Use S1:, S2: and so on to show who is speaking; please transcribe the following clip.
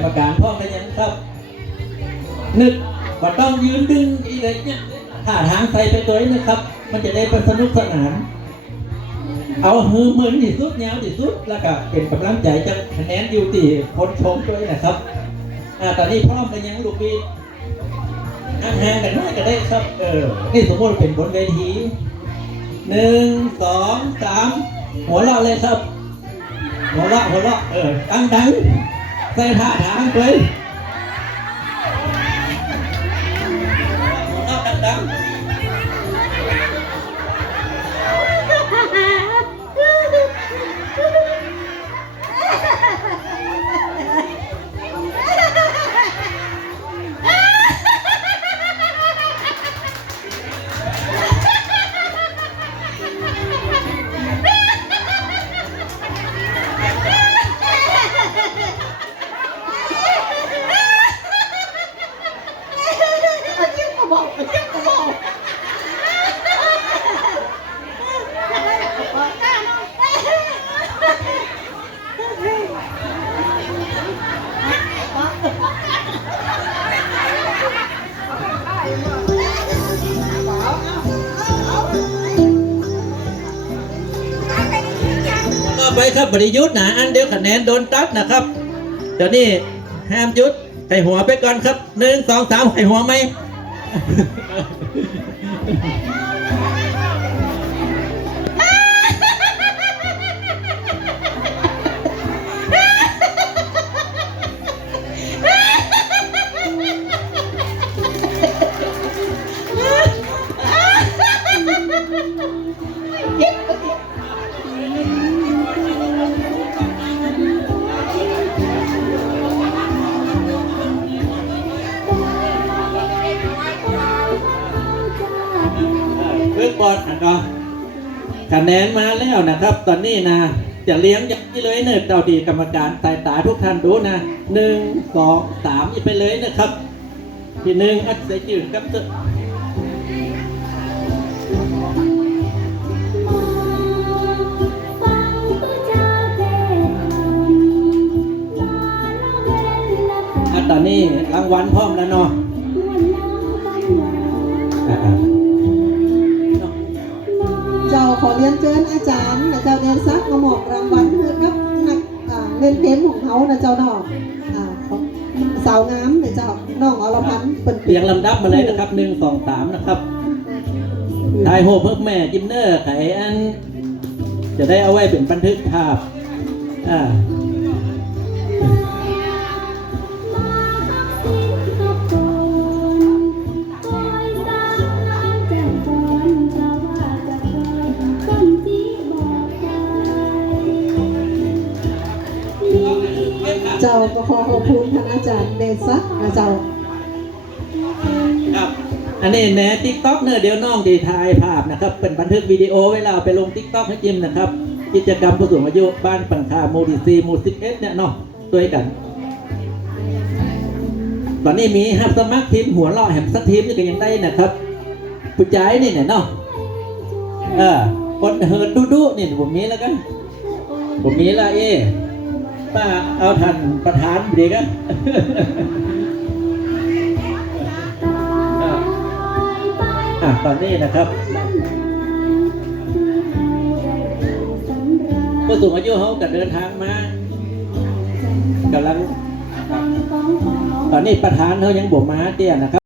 S1: รมการพร้อมกันยังครับ นึกว่าต้องยืนดึงอีเลยเนี่ยท่าทางใส่ไปตัวนี้นะครับ มันจะได้เป็นสนุกสนาน เอาฮือเหมือนที่สุดแนวที่สุดแล้วก็เป็นกำลังใจจากคะแนนยูตีคนชมด้วยนะครับอ่าตอนนี้พร้อมกันยังลูกบีห่างๆกันน่อยก็ได้ครับ เออ นี่สมมติเป็นบนเวทีหนึ่งสองสามหัวเราะเลยครับ หัวเราะหัวเราะเออดังดัง ใส่ท่าถางไป ไปครับบริยุทธ์นะอันเดียวคะแนนโดนตัดนะครับเดี๋ยวนี้ห้ามยุทธไข่หัวไปก่อนครับหนึ่งสองสามไข่หัวไหม บอลอะก็คะแนนมาแล้วนะครับ ตอนนี้นะ จะเลี้ยงอย่างนี้เลยเนอะเต่าดีกรรมการสายตาทุกท่านดูนะหนึ่งสองสามไปเลยนะครับ ทีหนึ่งอัดใส่จืดครับอะตอนนี้รางวัลพร้อมแล้วเนาะ
S2: ขอเรียนเชิญอาจารย์นะเจ้าเดนซักมาหมอบรางวัลให้ครับนักอ่าเล่นเทนของเขานะเจ้าดอกอ่าของสาวงามนะเจ้าน้องอรพันธ์เป็น
S1: เรียงลำดับมาเลยนะครับหนึ่งสองสามนะครับทายโฮเพิ่มแม่จิมเนอร์ไขอันจะได้เอาไว้เป็นบันทึกภาพอ่า
S2: เจ้าก็ขอขอบคุณท่านอาจารย์เดนซักนะเจ้า
S1: ครับอันนี้แหนติ๊กต็อกเนอเดี๋ยวน้องดีถ่ายภาพนะครับ เป็นบันทึกวิดีโอเวลาไปลงติ๊กต็อกให้จิมนะครับ กิจกรรมผู้สูงอายุบ้านปังคาหมูดีซีหมูสิเอ็ดเนี่ยเนาะด้วยกัน ตอนนี้มีฮับสมัครทีมหัวเราะแหมสักทีมนี่ก็ยังได้นะครับผู้ใจายนี่เนี่ยเนาะเออคนเหินดุดุนี่ผมมีแล้วกันผมมีละเอ ป้าเอาท่านประธานดีกันอะตอนนี้นะครับผู้สูงอายุเขาก็เดินทางมากำลัง ตอนนี้ประธานเขายังบวกมาเตี้ยนะครับ